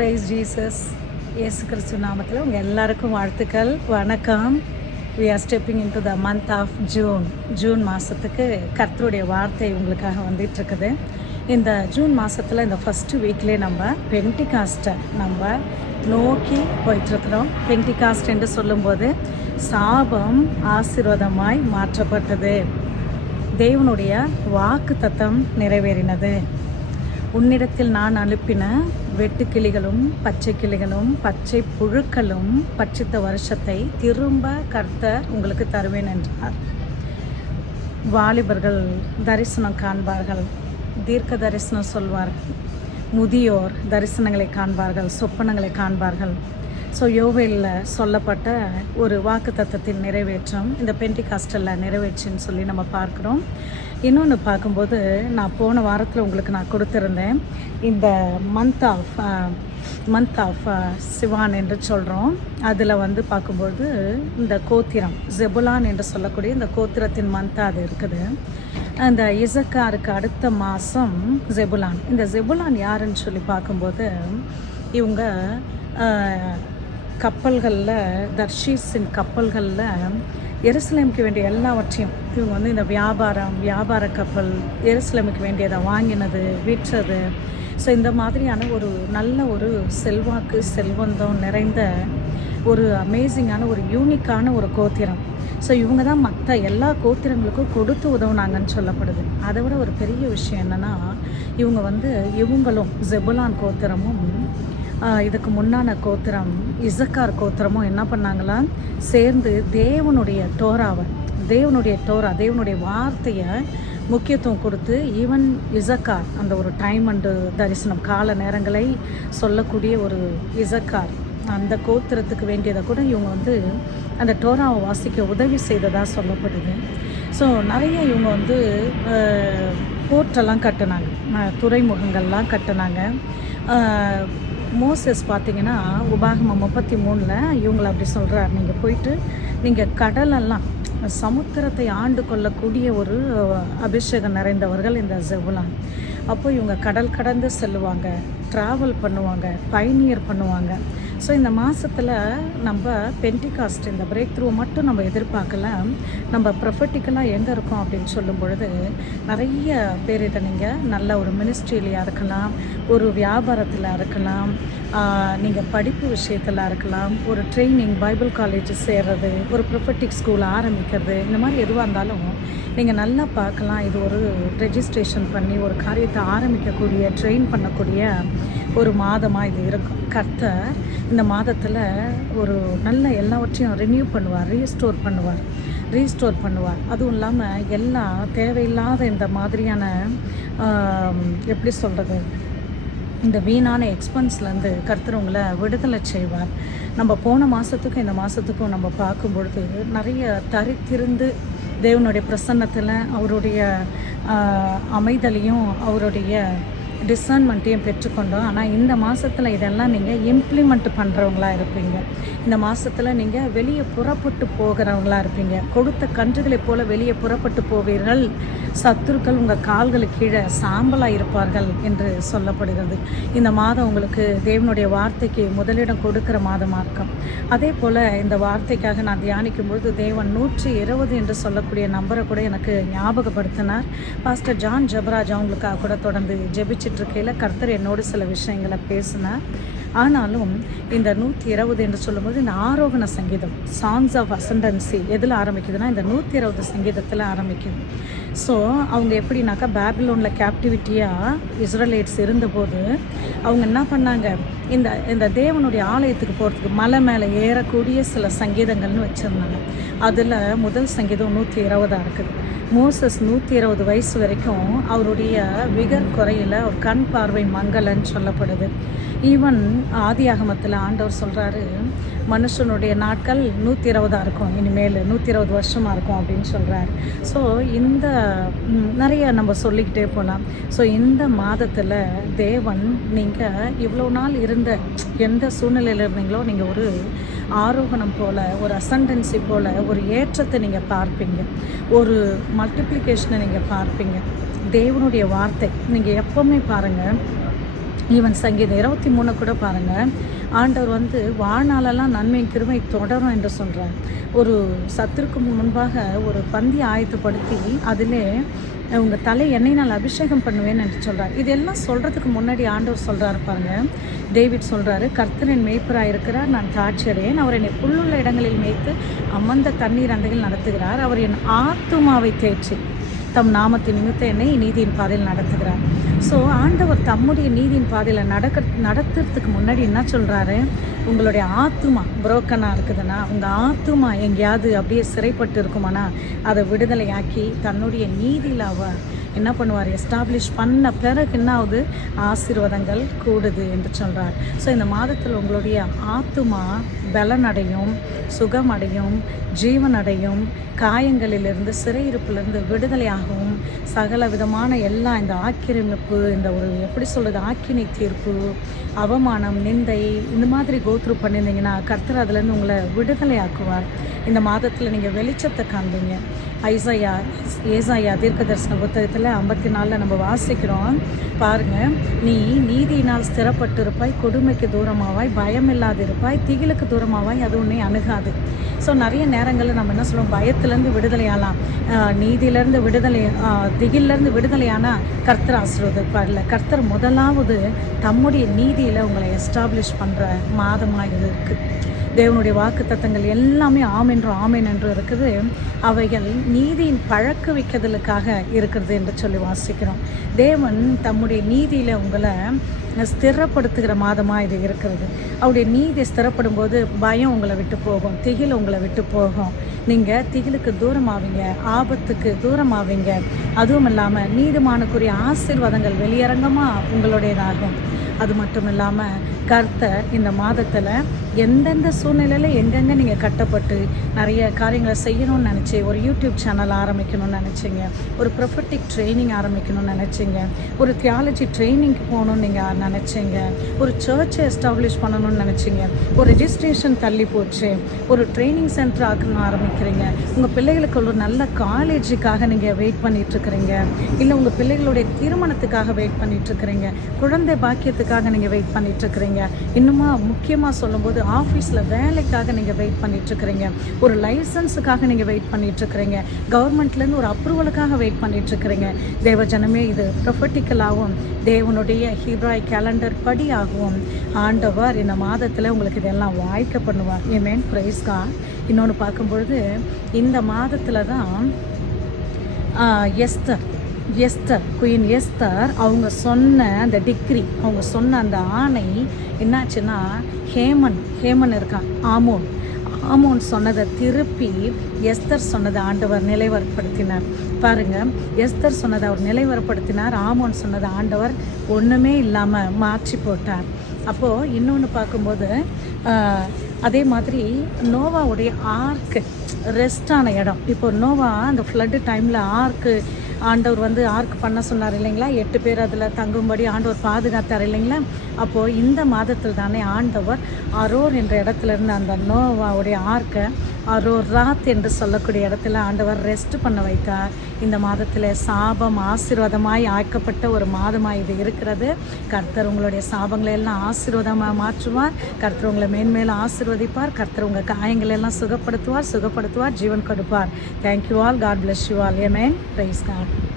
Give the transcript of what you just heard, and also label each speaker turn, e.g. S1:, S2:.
S1: Price Jesus இயேசு கிறிஸ்து நாமத்தில் உங்கள் எல்லாருக்கும் வாழ்த்துக்கள். வணக்கம். We are stepping into the month of June June மாதத்துக்கு கர்த்தருடைய வார்த்தை உங்களுக்காக வந்துட்டுருக்குது. இந்த ஜூன் மாதத்தில் இந்த ஃபஸ்ட்டு வீக்லேயே நம்ம பென்டிகாஸ்ட்டை நம்ம நோக்கி போயிட்டுருக்குறோம். பென்டிகாஸ்ட் என்று சொல்லும்போது சாபம் ஆசீர்வாதமாய் மாற்றப்பட்டது. தேவனுடைய வாக்கு தத்தம் நிறைவேறினது. உன்னிடத்தில் நான் அனுப்பின வெட்டுக்கிளிகளும் பச்சை கிளிகளும் பச்சை புழுக்களும் பச்சித்த வருஷத்தை திரும்ப கர்த்தர் உங்களுக்கு தருவேன் என்றார். வாலிபர்கள் தரிசனம் காண்பார்கள். தீர்க்க தரிசனம் சொல்வார்கள். முதியோர் தரிசனங்களை காண்பார்கள். சொப்பனங்களை காண்பார்கள். ஸோ யோவேலில் சொல்லப்பட்ட ஒரு வாக்கு தத்தத்தின் நிறைவேற்றம் இந்த பென்டிகாஸ்டலில் நிறைவேற்றுன்னு சொல்லி நம்ம பார்க்குறோம். இன்னொன்று பார்க்கும்போது நான் போன வாரத்தில் உங்களுக்கு நான் கொடுத்துருந்தேன். இந்த month of month of Sivan என்று சொல்கிறோம் அதில் வந்து பார்க்கும்போது இந்த கோத்திரம் ஜெபுலான் என்று சொல்லக்கூடிய இந்த கோத்திரத்தின் மந்த்தாக அது இருக்குது. அந்த இசக்காருக்கு அடுத்த மாதம் ஜெபுலான். இந்த ஜெபுலான் யாருன்னு சொல்லி பார்க்கும்போது இவங்க கப்பல்களில் தர்ஷீஸின் கப்பல்களில் எருசலேமுக்கு வேண்டிய எல்லாவற்றையும் இவங்க வந்து இந்த வியாபாரம் வியாபார கப்பல் எருசலேமுக்கு வேண்டியதை வாங்கினது விற்றது. ஸோ இந்த மாதிரியான ஒரு நல்ல ஒரு செல்வாக்கு செல்வந்தம் நிறைந்த ஒரு அமேசிங்கான ஒரு யூனிக்கான ஒரு கோத்திரம். ஸோ இவங்க தான் மற்ற எல்லா கோத்திரங்களுக்கும் கொடுத்து உதவுனாங்கன்னு சொல்லப்படுது. அதை விட ஒரு பெரிய விஷயம் என்னென்னா இவங்க வந்து இவங்களும் ஜெபுலான் கோத்திரமும் இதுக்கு முன்னான கோத்திரம் இசக்கார் கோத்திரமும் என்ன பண்ணாங்களா? சேர்ந்து தேவனுடைய டோராவை தேவனுடைய டோரா தேவனுடைய வார்த்தையை முக்கியத்துவம் கொடுத்து ஈவன் இசக்கார் அந்த ஒரு டைம் அண்டு தரிசனம் கால நேரங்களை சொல்லக்கூடிய ஒரு இசக்கார் அந்த கோத்திரத்துக்கு வேண்டியதை கூட இவங்க வந்து அந்த டோராவை வாசிக்க உதவி செய்ததாக சொல்லப்படுது. ஸோ நிறைய இவங்க வந்து போர்ட்டெல்லாம் கட்டினாங்க துறைமுகங்கள்லாம் கட்டினாங்க. மோசஸ் பார்த்தீங்கன்னா உபாகமம் முப்பத்தி மூணில் இவங்களை அப்படி சொல்கிறார் நீங்கள் போயிட்டு நீங்கள் கடலெல்லாம் சமுத்திரத்தை ஆண்டு கொள்ளக்கூடிய ஒரு அபிஷேகம் நிறைந்தவர்கள் இந்த ஜெபுலான் அப்போ இவங்க கடல் கடந்து செல்லுவாங்க ட்ராவல் பண்ணுவாங்க பயணியர் பண்ணுவாங்க. ஸோ இந்த மாதத்தில் நம்ம பென்டிகாஸ்ட் இந்த பிரேக் த்ரூ மட்டும் நம்ம எதிர்பார்க்கல. நம்ம ப்ரொஃபட்டிக்கலாக எங்கே இருக்கோம் அப்படின்னு சொல்லும் பொழுது நிறைய பேர் இதை நீங்கள் நல்ல ஒரு மினிஸ்ட்ரியிலையாக இருக்கலாம் ஒரு வியாபாரத்தில் இருக்கலாம் நீங்கள் படிப்பு விஷயத்தில் இருக்கலாம் ஒரு ட்ரைனிங் பைபிள் காலேஜ் சேர்றது ஒரு ப்ரொஃபட்டிக் ஸ்கூல் ஆரம்பிக்கிறது இந்த மாதிரி எதுவாக இருந்தாலும் நீங்கள் நல்லா பார்க்கலாம். இது ஒரு ரெஜிஸ்ட்ரேஷன் பண்ணி ஒரு காரியத்தை ஆரம்பிக்கக்கூடிய ட்ரெயின் பண்ணக்கூடிய ஒரு மாதமாக இது இருக்கும். கர்த்தர் இந்த மாதத்தில் ஒரு நல்ல எல்லாவற்றையும் ரினியூ பண்ணுவார் ரீஸ்டோர் பண்ணுவார் ரீஸ்டோர் பண்ணுவார். அதுவும் இல்லாமல் எல்லா தேவையில்லாத இந்த மாதிரியான எப்படி சொல்கிறது இந்த வீணான எக்ஸ்பென்ஸ்லேருந்து கருத்துறவங்களை விடுதலை செய்வார். நம்ம போன மாதத்துக்கும் இந்த மாதத்துக்கும் நம்ம பார்க்கும்பொழுது நிறைய தரித்திருந்து தேவனுடைய பிரசன்னத்தில் அவருடைய அமைதலையும் அவருடைய டிசர்ன்மெண்ட்டையும் பெற்றுக்கொண்டோம். ஆனால் இந்த மாதத்தில் இதெல்லாம் நீங்கள் இம்ப்ளிமெண்ட் பண்ணுறவங்களா இருப்பீங்க. இந்த மாதத்தில் நீங்கள் வெளியே புறப்பட்டு போகிறவங்களா இருப்பீங்க. கொடுத்த கன்றுகளைப் போல் வெளியே புறப்பட்டு போவீர்கள். சத்துருக்கள் உங்கள் கால்களுக்கு கீழே சாம்பலாக இருப்பார்கள் என்று சொல்லப்படுகிறது. இந்த மாதம் உங்களுக்கு தேவனுடைய வார்த்தைக்கு முதலிடம் கொடுக்குற மாதமாக இருக்கும். அதே போல் இந்த வார்த்தைக்காக நான் தியானிக்கும் பொழுது தேவன் நூற்றி இருபது என்று சொல்லக்கூடிய நம்பரை கூட எனக்கு ஞாபகப்படுத்தினார். பாஸ்டர் ஜான் ஜபராஜ் அவங்களுக்காக கூட தொடர்ந்து ஜெபிச்சு இருக்கையில் கர்த்தர் என்னோடு சில விஷயங்களை பேசினார். ஆனாலும் இந்த நூற்றி இருபது என்று சொல்லும்போது இந்த ஆரோகண சங்கீதம் சாங்ஸ் ஆஃப் அசண்டன்சி எதில் ஆரம்பிக்குதுன்னா இந்த நூற்றி இருபது சங்கீதத்தில் ஆரம்பிக்குது. ஸோ அவங்க எப்படின்னாக்கா பேபிலோனில் கேப்டிவிட்டியாக இஸ்ரலேட்ஸ் இருந்தபோது அவங்க என்ன பண்ணாங்க? இந்த இந்த தேவனுடைய ஆலயத்துக்கு போகிறதுக்கு மலை மேலே ஏறக்கூடிய சில சங்கீதங்கள்னு வச்சுருந்தாங்க. அதில் முதல் சங்கீதம் நூற்றி இருபதாக இருக்குது. மோசஸ் நூற்றி இருபது வயசு வரைக்கும் அவருடைய விகர் குறையில் ஒரு கண் பார்வை மங்கலன்னு சொல்லப்படுது. ஈவன் ஆதி ஆகமத்தில் ஆண்டவர் சொல்கிறாரு மனுஷனுடைய நாட்கள் நூற்றி இருபதாக இருக்கும். இனிமேல் நூற்றி இருபது வருஷமாக இருக்கும் அப்படின்னு சொல்கிறாரு ஸோ இந்த நிறைய நம்ம சொல்லிக்கிட்டே போகலாம் ஸோ இந்த மாதத்தில் தேவன் நீங்கள் இவ்வளோ நாள் இருந்த எந்த சூழ்நிலையில் இருந்தீங்களோ நீங்கள் ஒரு ஆரோகணம் போல் ஒரு அசண்டன்சி போல் ஒரு ஏற்றத்தை நீங்கள் பார்ப்பீங்க. ஒரு மல்டிப்ளிகேஷனை நீங்கள் பார்ப்பீங்க. தேவனுடைய வார்த்தை நீங்கள் எப்போவுமே பாருங்கள் ஈவன் சங்கீதம் இருபத்தி மூணு கூட பாருங்கள் ஆண்டவர் வந்து வாழ்நாளெல்லாம் நன்மை கிருமை தொடரும் என்று சொல்கிறார் ஒரு சத்திற்கு முன்பாக ஒரு பந்தி ஆயத்தப்படுத்தி அதிலே உங்கள் தலை எண்ணெயினால் அபிஷேகம் பண்ணுவேன் என்று சொல்கிறார் இதெல்லாம் சொல்கிறதுக்கு முன்னாடி ஆண்டவர் சொல்கிறார் பாருங்க. டேவிட் சொல்கிறாரு கர்த்தரின் மேய்ப்பராக இருக்கிறார் நான் தாட்சி அவர் என்னை புல்லுள்ள இடங்களில் மேய்த்து அமர்ந்த தண்ணீர் அண்டையில் நடத்துகிறார். அவர் என் ஆத்துமாவை தேய்ச்சி தம் நாமத்தின் நிமித்த என்னை நீதியின் பாதையில் நடத்துகிறார். ஸோ ஆண்டவர் தம்முடைய நீதியின் பாதையில் நடக்க நடத்துறதுக்கு முன்னாடி என்ன சொல்கிறாரு உங்களுடைய ஆத்துமா புரோக்கனாக இருக்குதுன்னா உங்கள் ஆத்துமா எங்கேயாவது அப்படியே சிறைப்பட்டு இருக்குமானா அதை விடுதலையாக்கி தன்னுடைய நீதியில் அவர் என்ன பண்ணுவார்? எஸ்டாப்ளிஷ் பண்ண பிறகு என்ன ஆகுது? ஆசீர்வாதங்கள் கூடுது என்று சொல்கிறார் ஸோ இந்த மாதத்தில் உங்களுடைய ஆத்துமா பலனடையும் சுகமடையும் ஜீவனடையும் காயங்களிலிருந்து சிறையிருப்பிலிருந்து விடுதலையாகவும் சகல விதமான எல்லா இந்த ஆக்கிரமிப்பு இந்த ஒரு எப்படி சொல்கிறது ஆக்கினை தீர்ப்பு அவமானம் நிந்தை இந்த மாதிரி கோத்ரூ பண்ணியிருந்தீங்கன்னா கர்த்தர் அதுலேருந்து உங்களை விடுதலையாக்குவார். இந்த மாதத்தில் நீங்கள் வெளிச்சத்தை காண்பீங்க. ஐசையா ஏசாயா தீர்க்க தரிசன புத்தகத்தில் ஐம்பத்தி நாலில் நம்ம வாசிக்கிறோம். பாருங்கள் நீ நீதியினால் ஸ்திரப்பட்டு இருப்பாய் கொடுமைக்கு தூரமாவாய் பயம் இல்லாது இருப்பாய் திகிலுக்கு தூரமாவாய் அது உன்னை அணுகாது. ஸோ நிறைய நேரங்களில் நம்ம என்ன சொல்லுவோம்? பயத்துலேருந்து விடுதலையாகலாம் நீதியிலேருந்து விடுதலை திகிலேருந்து விடுதலையானால் கர்த்தர் ஆசீர்வதிப்பார்ல. கர்த்தர் முதலாவது தம்முடைய நீதியில் உங்களை எஸ்டாப்ளிஷ் பண்ணுற மாதமாக இது இருக்குது தேவனுடைய வாக்கு தத்தங்கள் எல்லாமே ஆமென்று ஆமேன் என்று இருக்குது. அவைகள் நீதியின் பழக்க வைக்கிறதுக்காக இருக்கிறது என்று சொல்லி வாசிக்கிறோம். தேவன் தம்முடைய நீதியில் உங்களை ஸ்திரப்படுத்துகிற மாதமாக இது இருக்கிறது. அவருடைய நீதி ஸ்திரப்படும் போது பயம் உங்களை விட்டு போகும். திகில் உங்களை விட்டு போகும். நீங்கள் திகிலுக்கு தூரமாவீங்க ஆபத்துக்கு தூரமாவீங்க அதுவும் இல்லாமல் நீதிமானுக்குரிய ஆசீர்வாதங்கள் வெளியரங்கமாக உங்களுடையதாகும். அது மட்டும் இல்லாமல் கர்த்தர் இந்த மாதத்தில் எந்தெந்த சூழ்நிலையில் எங்கெங்கே நீங்கள் கட்டப்பட்டு நிறைய காரியங்களை செய்யணும்னு நினச்சி ஒரு யூடியூப் சேனல் ஆரம்பிக்கணும்னு நினச்சிங்க ஒரு ப்ரொஃபட்டிக் ட்ரைனிங் ஆரம்பிக்கணும்னு நினச்சிங்க ஒரு தியாலஜி ட்ரைனிங்க்கு போகணும்னு நீங்கள் நினச்சிங்க ஒரு சர்ச்சை எஸ்டாப்ளிஷ் பண்ணணும்னு நினச்சிங்க ஒரு ரெஜிஸ்ட்ரேஷன் தள்ளி போச்சு ஒரு ட்ரைனிங் சென்டர் ஆக்கணும் ஆரம்பிக்கிறீங்க உங்கள் பிள்ளைகளுக்கு ஒரு நல்ல காலேஜுக்காக நீங்கள் வெயிட் பண்ணிகிட்ருக்கிறீங்க இல்லை உங்கள் பிள்ளைகளுடைய திருமணத்துக்காக வெயிட் பண்ணிகிட்ருக்கிறீங்க குழந்தை பாக்கியத்துக்கு வேலைக்காக நீங்கள் வெயிட் பண்ணிகிட்ருக்கிறீங்க இன்னுமா முக்கியமாக சொல்லும்போது ஆஃபீஸில் வேலைக்காக நீங்கள் வெயிட் பண்ணிகிட்ருக்கிறீங்க ஒரு லைசன்ஸுக்காக நீங்கள் வெயிட் பண்ணிகிட்ருக்கிறீங்க கவர்மெண்ட்லேருந்து ஒரு அப்ரூவலுக்காக வெயிட் பண்ணிகிட்ருக்கிறீங்க தேவஜனமே இது ப்ரொஃபட்டிக்கலாகவும் தேவனுடைய ஹீப்ராய் கேலண்டர் படியாகவும் ஆண்டவர் இந்த மாதத்தில் உங்களுக்கு இதெல்லாம் வாய்க்க பண்ணுவார். ஏமேன் ப்ரைஸ்கா இன்னொன்று பார்க்கும்பொழுது இந்த மாதத்தில் தான் எஸ்தர் எஸ்தர் குயின் எஸ்தர் அவங்க சொன்ன அந்த டிகிரி அவங்க சொன்ன அந்த ஆணை என்னாச்சுன்னா ஹேமன் ஹேமன் இருக்கான் ஆமோன். ஆமோன் சொன்னதை திருப்பி எஸ்தர் சொன்னதை ஆண்டவர் நிலைவரப்படுத்தினார். பாருங்க எஸ்தர் சொன்னதை அவர் நிலைவரப்படுத்தினார் ஆமோன் சொன்னதை ஆண்டவர் ஒன்றுமே இல்லாமல் மாற்றி போட்டார். அப்போது இன்னொன்று பார்க்கும்போது அதே மாதிரி நோவாவுடைய ஆர்க்கு ரெஸ்டான இடம். இப்போ நோவா அந்த ஃப்ளட்டு டைமில் ஆர்க்கு ஆண்டவர் வந்து ஆர்க் பண்ண சொன்னார் இல்லைங்களா? எட்டு பேர் அதில் தங்கும்படி ஆண்டவர் பாதுகாத்தார் இல்லைங்களா? அப்போது இந்த மாதத்தில் தானே ஆண்டவர் அரோர் என்ற இடத்துல இருந்து அந்த நோவாவுடைய ஆர்க்கை அரோராத் ராத் என்று சொல்லக்கூடிய இடத்துல ஆண்டவர் ரெஸ்ட் பண்ண வைத்தார். இந்த மாதத்தில் சாபம் ஆசீர்வாதமாய் ஆக்கப்பட்ட ஒரு மாதமாக இது இருக்கிறது. கர்த்தர் உங்களுடைய சாபங்களை எல்லாம் ஆசீர்வாதமாக மாற்றுவார். கர்த்தர் உங்களை மேன்மேலும் ஆசீர்வதிப்பார். கர்த்தர் உங்கள் காயங்களை எல்லாம் சுகப்படுத்துவார் சுகப்படுத்துவார் ஜீவன் கொடுப்பார். Thank you all God bless you all amen praise God